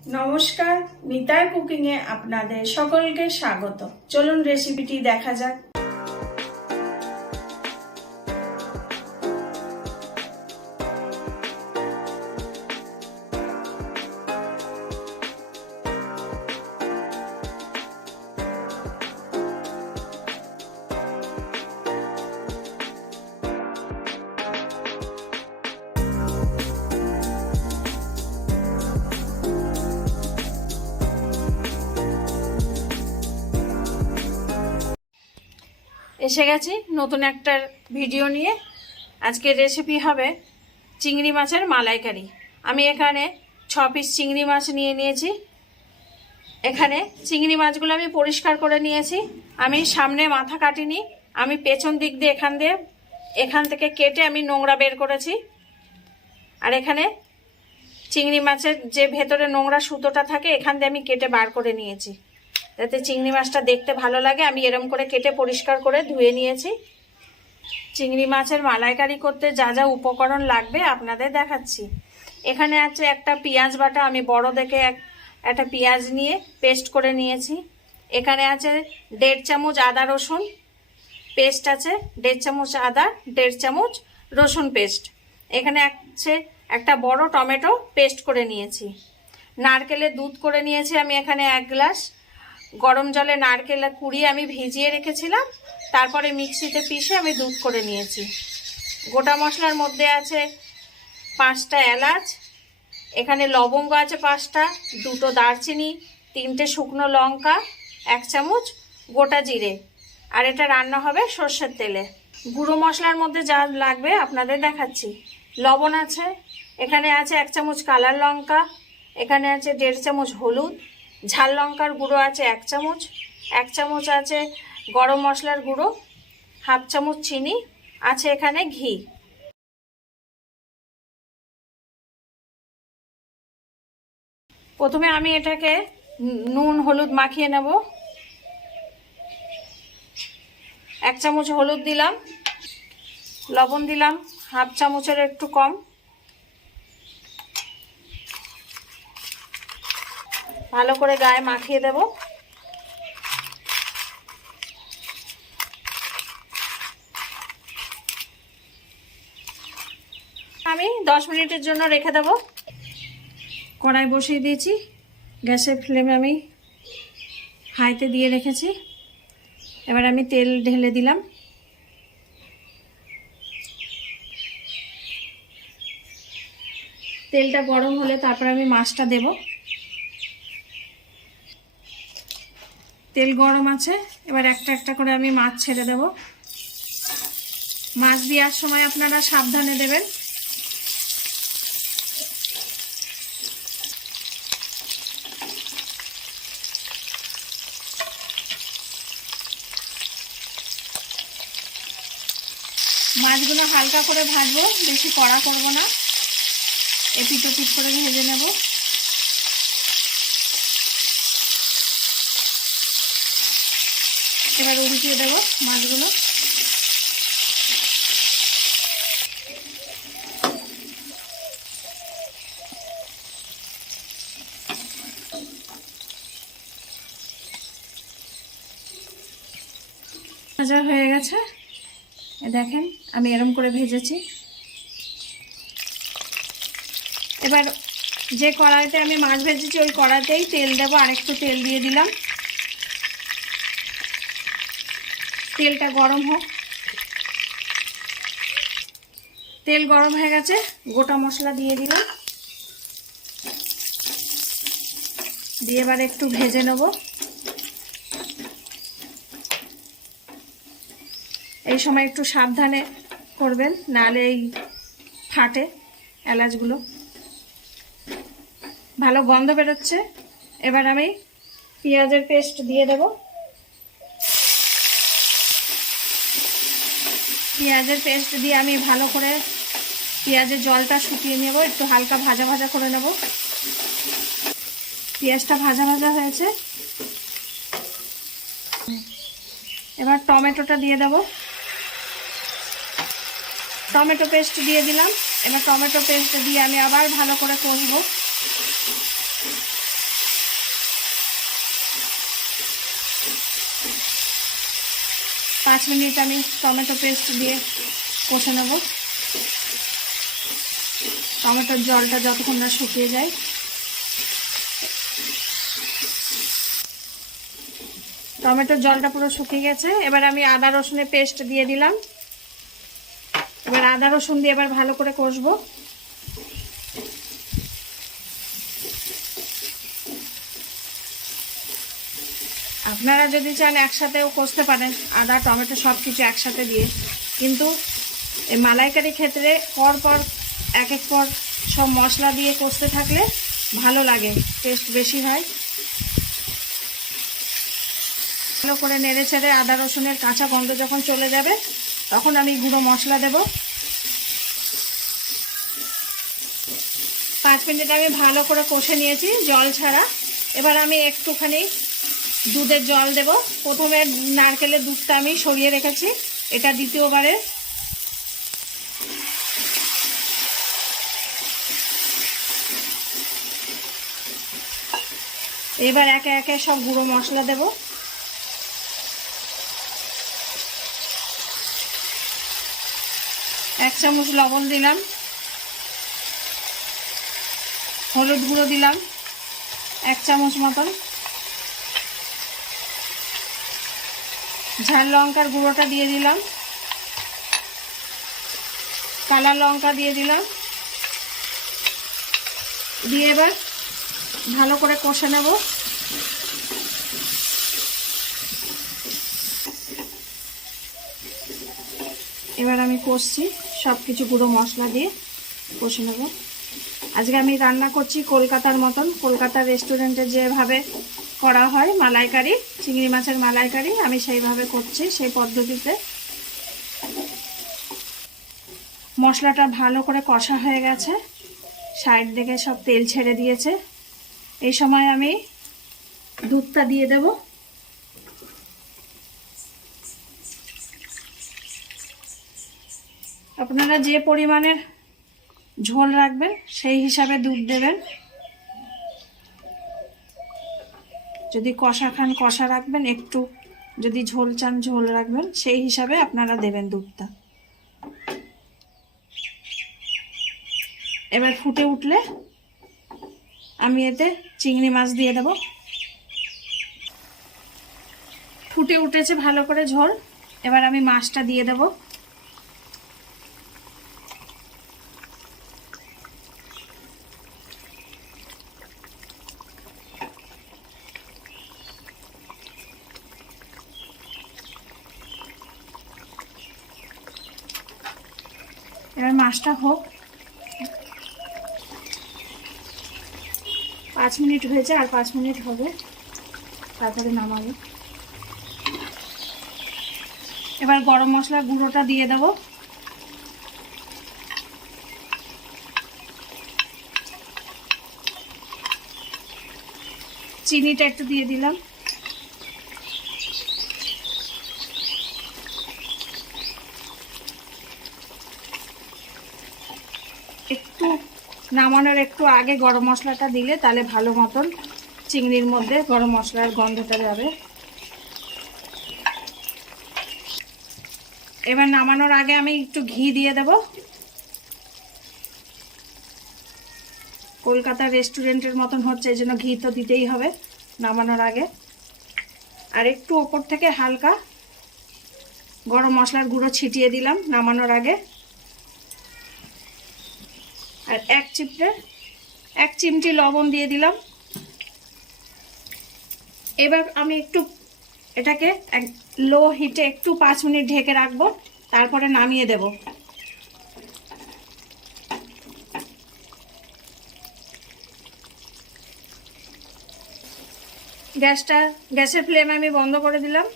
নমস্কার, নিতাই কুকিং এ আপনাদের সকলকে স্বাগত। চলুন রেসিপিটি দেখা যাক। এসে গেছি নতুন একটা ভিডিও নিয়ে। আজকের রেসিপি হবে চিংড়ি মাছের মালাইকারি। আমি এখানে 6 পিস চিংড়ি মাছ নিয়েছি। এখানে চিংড়ি মাছগুলো আমি পরিষ্কার করে নিয়েছি। আমি সামনে মাথা কাটিনি, আমি পেছন দিক দিয়ে এখান থেকে কেটে আমি নোংরা বের করেছি। আর এখানে চিংড়ি মাছের যে ভেতরে নোংরা সুতোটা থাকে এখান দিয়ে আমি কেটে বার করে নিয়েছি, যাতে চিংড়ি মাছটা দেখতে ভালো লাগে। আমি এরম করে কেটে পরিষ্কার করে ধুয়ে নিয়েছি। চিংড়ি মাছের মালাইকারি করতে যা যা উপকরণ লাগবে আপনাদের দেখাচ্ছি। এখানে আছে একটা পেঁয়াজ বাটা, আমি বড় দেখে একটা পেঁয়াজ নিয়ে পেস্ট করে নিয়েছি। এখানে আছে 1.5 চামচ আদা রসুন পেস্ট আছে, 1.5 চামচ আদা, 1.5 চামচ রসুন পেস্ট। এখানে আছে একটা বড় টমেটো পেস্ট করে নিয়েছি। নারকেলের দুধ করে নিয়েছি আমি এখানে 1 গ্লাস। গরম জলে নারকেল কুড়িয়ে আমি ভিজিয়ে রেখেছিলাম, তারপরে মিক্সিতে পিষে আমি দুধ করে নিয়েছি। গোটা মশলার মধ্যে আছে 5টা এলাচ, এখানে লবঙ্গ আছে 5টা, 2টো দারচিনি, 3টে শুকনো লঙ্কা, 1 চামচ গোটা জিরে। আর এটা রান্না হবে সর্ষের তেলে। গুঁড়ো মশলার মধ্যে যা লাগবে আপনাদের দেখাচ্ছি। লবণ আছে, এখানে আছে 1 চামচ কালার লঙ্কা, এখানে আছে 1.5 চামচ হলুদ, ঝাল লঙ্কার গুঁড়ো আছে 1 চামচ, 1 চামচ আছে গরম মশলার গুঁড়ো, 1/2 চামচ চিনি আছে, এখানে ঘি। প্রথমে আমি এটাকে নুন হলুদ মাখিয়ে নেব। 1 চামচ হলুদ দিলাম, লবণ দিলাম 1/2 চামচের একটু কম। ভালো করে গায়ে মাখিয়ে দেব। আমি 10 মিনিটের জন্য রেখে দেব। কড়াই বসিয়ে দিয়েছি, গ্যাসের ফ্লেমে আমি হাইতে দিয়ে রেখেছি। এবার আমি তেল ঢেলে দিলাম। তেলটা গরম হলে তারপর আমি মাছটা দেব। তেল গরম আছে, এবার একটা একটা করে আমি মাছ ছেড়ে দেব। মাছ দেওয়ার সময় আপনারা সাবধানে দেবেন। মাছগুলো হালকা করে ভাজবো, বেশি কড়া করব না, এপিট ওপিট করে ভেজে নেব। এবার উল্টিয়ে দেবো মাছগুলো। ভাজা হয়ে গেছে, দেখেন আমি এরম করে ভেজেছি। এবার যে কড়াইতে আমি মাছ ভেজেছি ওই কড়াইতেই তেল দেবো। আরেকটু তেল দিয়ে দিলাম, তেলটা গরম হোক। তেল গরম হয়ে গেছে, গোটা মশলা দিয়ে দিলাম, দিয়ে এবার একটু ভেজে নেব। এই সময় একটু সাবধানে করবেন, নাহলে এই ফাটে এলাচগুলো। ভালো গন্ধ বেরোচ্ছে। এবার আমি পেঁয়াজের পেস্ট দিয়ে দেব। পেঁয়াজের পেস্ট দিয়ে আমি ভালো করে পেঁয়াজের জলটা শুকিয়ে নেব, একটু হালকা ভাজা ভাজা করে নেব। পেঁয়াজটা ভাজা ভাজা হয়েছে, এবার টমেটোটা দিয়ে দেব। টমেটো পেস্ট দিয়ে দিলাম। এবার টমেটো পেস্ট দিয়ে আমি আবার ভালো করে কষবো। 5 মিনিট আমি টমেটো পেস্ট দিয়ে কষে নেব। টমেটোর জলটা যতক্ষণ না শুকিয়ে যায়। টমেটোর জলটা পুরো শুকিয়ে গেছে। এবার আমি আদা রসুনের পেস্ট দিয়ে দিলাম। এবার আদা রসুন দিয়ে এবার ভালো করে কষবো। আপনারা যদি চান একসাথেও কষতে পারেন, আদা টমেটো সব কিছু একসাথে দিয়ে, কিন্তু এই মালাইকারি ক্ষেত্রে পর এক পর সব মশলা দিয়ে কষতে থাকলে ভালো লাগে, টেস্ট বেশি হয়। ভালো করে নেড়ে ছেড়ে আদা রসুনের কাঁচা গন্ধ যখন চলে যাবে তখন আমি গুঁড়ো মশলা দেব। 5 মিনিট আমি ভালো করে কষে নিয়েছি জল ছাড়া। এবার আমি একটুখানি দুধের জল দেব। প্রথমে নারকেলের দুধটা আমি সরিয়ে রেখেছি, এটা দ্বিতীয়বারে। এবার একে একে সব গুঁড়ো মশলা দেব। এক চামচ লবণ দিলাম, হলুদ গুঁড়ো দিলাম 1 চামচ মতন, ঝাল লঙ্কার গুঁড়োটা দিয়ে দিলাম, কালা লঙ্কা দিয়ে দিলাম, দিয়ে এবার ভালো করে কষে নেব। এবার আমি কষছি, সব কিছু গুঁড়ো মশলা দিয়ে কষে নেব। আজকে আমি রান্না করছি কলকাতার মতন, কলকাতার রেস্টুরেন্টে যেভাবে করা হয় মালাইকারি, চিংড়ি মাছের মালাইকারি, আমি সেইভাবে করছি, সেই পদ্ধতিতে। মশলাটা ভালো করে কষা হয়ে গেছে, সাইড থেকে সব তেল ছেড়ে দিয়েছে। এই সময় আমি দুধটা দিয়ে দেব। আপনারা যে পরিমাণের ঝোল রাখবেন সেই হিসাবে দুধ দেবেন। যদি কষা খান কষা রাখবেন, একটু যদি ঝোল চান ঝোল রাখবেন, সেই হিসাবে আপনারা দেবেন দুধটা। এবার ফুটে উঠলে আমি এতে চিংড়ি মাছ দিয়ে দেব। ফুটে উঠেছে ভালো করে ঝোল, এবার আমি মাছটা দিয়ে দেব। এবার মাছটা হোক। 5 মিনিট হয়েছে, আর 5 মিনিট হবে, তারপরে নামাবো। এবার গরম মশলার গুঁড়োটা দিয়ে দেব। চিনিটা একটু দিয়ে দিলাম। একটু নামানোর একটু আগে গরম মশলাটা দিলে তাহলে ভালো মতন চিংড়ির মধ্যে গরম মশলার গন্ধটা যাবে। এবার নামানোর আগে আমি একটু ঘি দিয়ে দেব। কলকাতার রেস্টুরেন্টের মতন হচ্ছে, এই জন্য ঘি তো দিতেই হবে নামানোর আগে। আর একটু ওপর থেকে হালকা গরম মশলার গুঁড়ো ছিটিয়ে দিলাম নামানোর আগে। আর এক চিমটি লবণ দিয়ে দিলাম। এবার আমি একটু এটাকে লো হিটে একটু 5 মিনিট ঢেকে রাখবো, তারপরে নামিয়ে দেব। গ্যাসের ফ্লেম আমি বন্ধ করে দিলাম।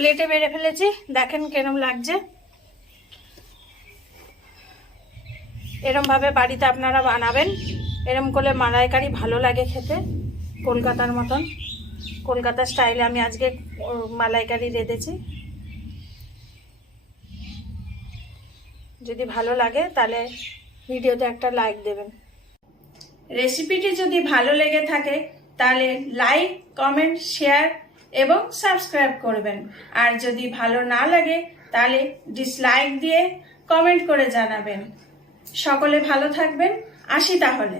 প্লেটে বেড়ে ফেলেছি, দেখেন কেরম লাগছে। এরম ভাবে বাড়িতে আপনারা বানাবেন, এরম করলে মালাইকারি ভালো লাগে খেতে, কলকাতার মতন, কলকাতা স্টাইলে আমি আজকে মালাইকারি রেঁধেছি। যদি ভালো লাগে তাহলে ভিডিওতে একটা লাইক দেবেন। রেসিপিটি যদি ভালো লেগে থাকে তাহলে লাইক, কমেন্ট, শেয়ার এবং সাবস্ক্রাইব করবেন। আর যদি ভালো না লাগে তাহলে ডিসলাইক দিয়ে কমেন্ট করে জানাবেন। সকলে ভালো থাকবেন, আসি তাহলে।